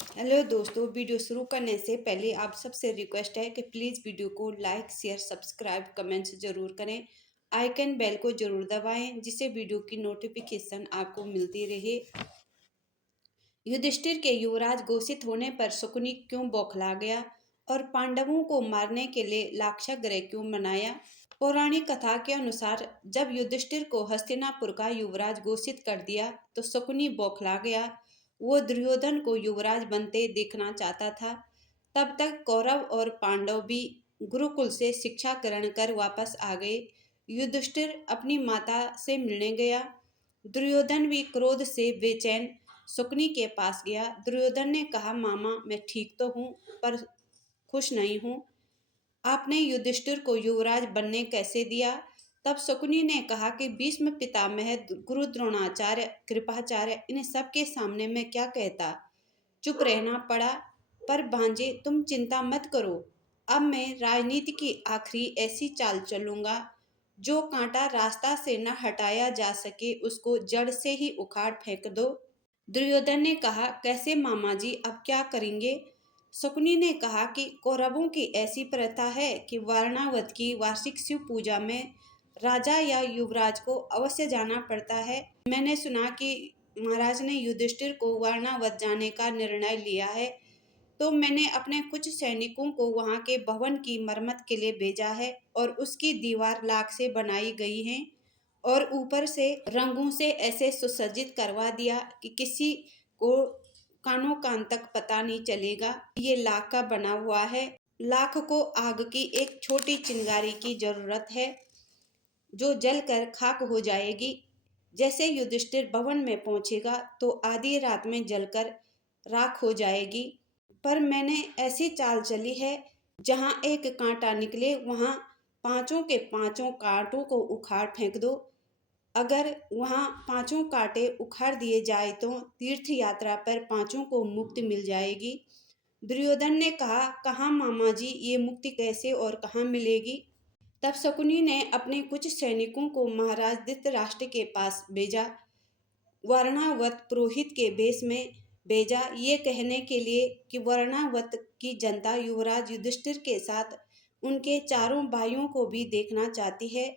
Hello दोस्तों, video शुरू करने से पहले आप सबसे रिक्वेस्ट है कि प्लीज़ वीडियो को लाइक शेयर सब्सक्राइब कमेंट्स ज़रूर करें। आइकन बेल को ज़रूर दबाएं जिससे वीडियो की नोटिफिकेशन आपको मिलती रहे। युधिष्ठिर के युवराज घोषित होने पर शकुनी क्यों बौखला गया और पांडवों को मारने के लिए लाक्षागृह क्यों मनाया? पौराणिक कथा के अनुसार जब युधिष्ठिर को हस्तिनापुर का युवराज घोषित कर दिया तो शकुनी बौखला गया। वो दुर्योधन को युवराज बनते देखना चाहता था। तब तक कौरव और पांडव भी गुरुकुल से शिक्षा ग्रहण कर वापस आ गए। युधिष्ठिर अपनी माता से मिलने गया। दुर्योधन भी क्रोध से बेचैन शकुनी के पास गया। दुर्योधन ने कहा, मामा मैं ठीक तो हूँ पर खुश नहीं हूँ। आपने युधिष्ठिर को युवराज बनने कैसे दिया? तब शकुनी ने कहा कि भीष्म पितामह, गुरु द्रोणाचार्य, कृपाचार्य, इन सब के सामने मैं क्या कहता। चुप रहना पड़ा। पर भांजे तुम चिंता मत करो। अब मैं राजनीति की आखिरी ऐसी चाल चलूंगा जो कांटा रास्ता से न हटाया जा सके उसको जड़ से ही उखाड़ फेंक दो। दुर्योधन ने कहा, कैसे मामा जी, अब क्या करेंगे? शकुनी ने कहा कि कौरवों की ऐसी प्रथा है कि वारणावत की वार्षिक शिव पूजा में राजा या युवराज को अवश्य जाना पड़ता है। मैंने सुना कि महाराज ने युधिष्ठिर को वारणावत जाने का निर्णय लिया है, तो मैंने अपने कुछ सैनिकों को वहां के भवन की मरम्मत के लिए भेजा है और उसकी दीवार लाख से बनाई गई है और ऊपर से रंगों से ऐसे सुसज्जित करवा दिया कि किसी को कानों कान तक पता नहीं चलेगा ये लाख का बना हुआ है। लाख को आग की एक छोटी चिंगारी की जरूरत है जो जलकर खाक हो जाएगी। जैसे युधिष्ठिर भवन में पहुंचेगा तो आधी रात में जलकर राख हो जाएगी। पर मैंने ऐसी चाल चली है, जहां एक कांटा निकले वहां पांचों के पांचों कांटों को उखाड़ फेंक दो। अगर वहां पांचों कांटे उखाड़ दिए जाए तो तीर्थ यात्रा पर पांचों को मुक्ति मिल जाएगी। दुर्योधन ने कहा, कहाँ मामा जी, ये मुक्ति कैसे और कहाँ मिलेगी? तब शकुनी ने अपने कुछ सैनिकों को महाराज धृतराष्ट्र के पास भेजा। वर्णावत पुरोहित के भेष में भेजा, ये कहने के लिए कि वर्णावत की जनता युवराज युधिष्ठिर के साथ उनके चारों भाइयों को भी देखना चाहती है।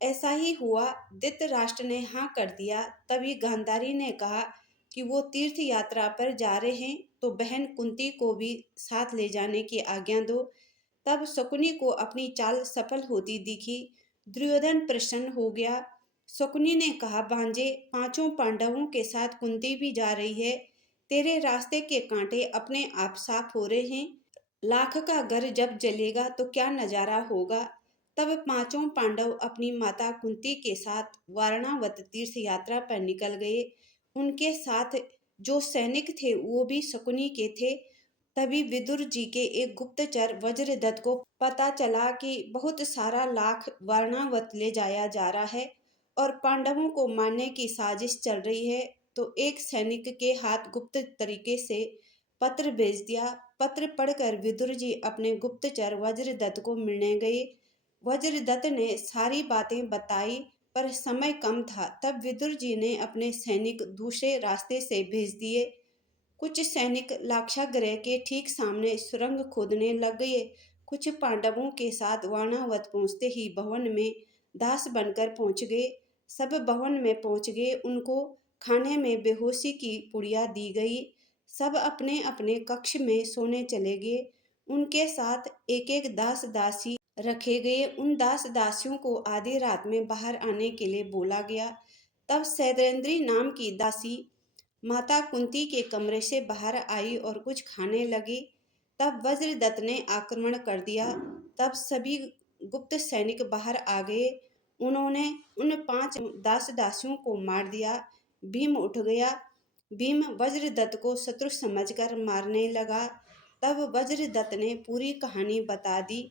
ऐसा ही हुआ। धृतराष्ट्र ने हाँ कर दिया। तभी गांधारी ने कहा कि वो तीर्थ यात्रा पर जा रहे हैं तो बहन कुंती को भी साथ ले जाने की आज्ञा दो। तब शकुनी को अपनी चाल सफल होती दिखी। दुर्योधन प्रसन्न हो गया। शकुनी ने कहा, भांजे पांचों पांडवों के साथ कुंती भी जा रही है। तेरे रास्ते के कांटे अपने आप साफ हो रहे हैं। लाख का घर जब जलेगा तो क्या नजारा होगा। तब पांचों पांडव अपनी माता कुंती के साथ वारणावत तीर्थ यात्रा पर निकल गए। उनके साथ जो सैनिक थे वो भी शकुनी के थे। तभी विदुर जी के एक गुप्तचर वज्रदत्त को पता चला कि बहुत सारा लाख वारणावत ले जाया जा रहा है और पांडवों को मारने की साजिश चल रही है। तो एक सैनिक के हाथ गुप्त तरीके से पत्र भेज दिया। पत्र पढ़कर विदुर जी अपने गुप्तचर वज्रदत्त को मिलने गए। वज्रदत्त ने सारी बातें बताई पर समय कम था। तब विदुर जी ने अपने सैनिक दूसरे रास्ते से भेज दिए। कुछ सैनिक लाक्षागृह के ठीक सामने सुरंग खोदने लग गए। कुछ पांडवों के साथ वाणावत पहुंचते ही भवन में दास बनकर पहुंच गए। सब भवन में पहुंच गए। उनको खाने में बेहोशी की पुड़िया दी गई। सब अपने अपने कक्ष में सोने चले गए। उनके साथ एक एक दास दासी रखे गए। उन दास दासियों को आधी रात में बाहर आने के लिए बोला गया। तब सैदेंद्री नाम की दासी माता कुंती के कमरे से बाहर आई और कुछ खाने लगी। तब वज्रदत्त ने आक्रमण कर दिया। तब सभी गुप्त सैनिक बाहर आ गए। उन्होंने उन पांच दास दासियों को मार दिया। भीम उठ गया। भीम वज्रदत्त को शत्रु समझकर मारने लगा। तब वज्रदत्त ने पूरी कहानी बता दी।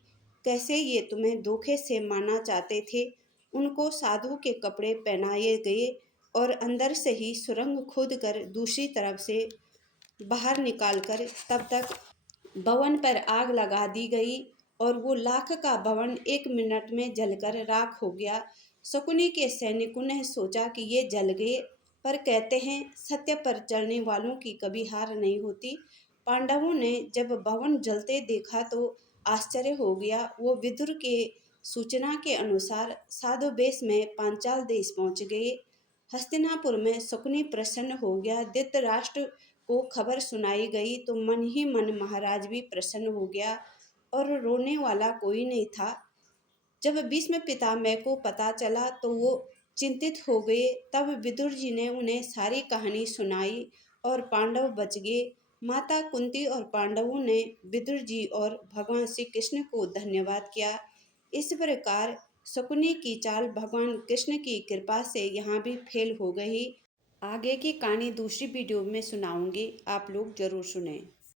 कैसे ये तुम्हें धोखे से मारना चाहते थे। उनको साधु के कपड़े पहनाए गए और अंदर से ही सुरंग खोद कर दूसरी तरफ से बाहर निकालकर तब तक भवन पर आग लगा दी गई और वो लाख का भवन 1 मिनट में जलकर राख हो गया। शकुनी के सैनिकों ने सोचा कि ये जल गए, पर कहते हैं सत्य पर चलने वालों की कभी हार नहीं होती। पांडवों ने जब भवन जलते देखा तो आश्चर्य हो गया। वो विदुर के सूचना के अनुसार साधु वेश में पांचाल देश पहुंच गए। हस्तिनापुर में शकुनी प्रसन्न हो गया। धृतराष्ट्र को खबर सुनाई गई तो मन ही मन महाराज भी प्रसन्न हो गया और रोने वाला कोई नहीं था। जब भीष्म पितामह को पता चला तो वो चिंतित हो गए। तब विदुर जी ने उन्हें सारी कहानी सुनाई और पांडव बच गए। माता कुंती और पांडवों ने विदुर जी और भगवान श्री कृष्ण को धन्यवाद किया। इस प्रकार शकुनी की चाल भगवान कृष्ण की कृपा से यहाँ भी फेल हो गई। आगे की कहानी दूसरी वीडियो में सुनाऊंगी, आप लोग जरूर सुने।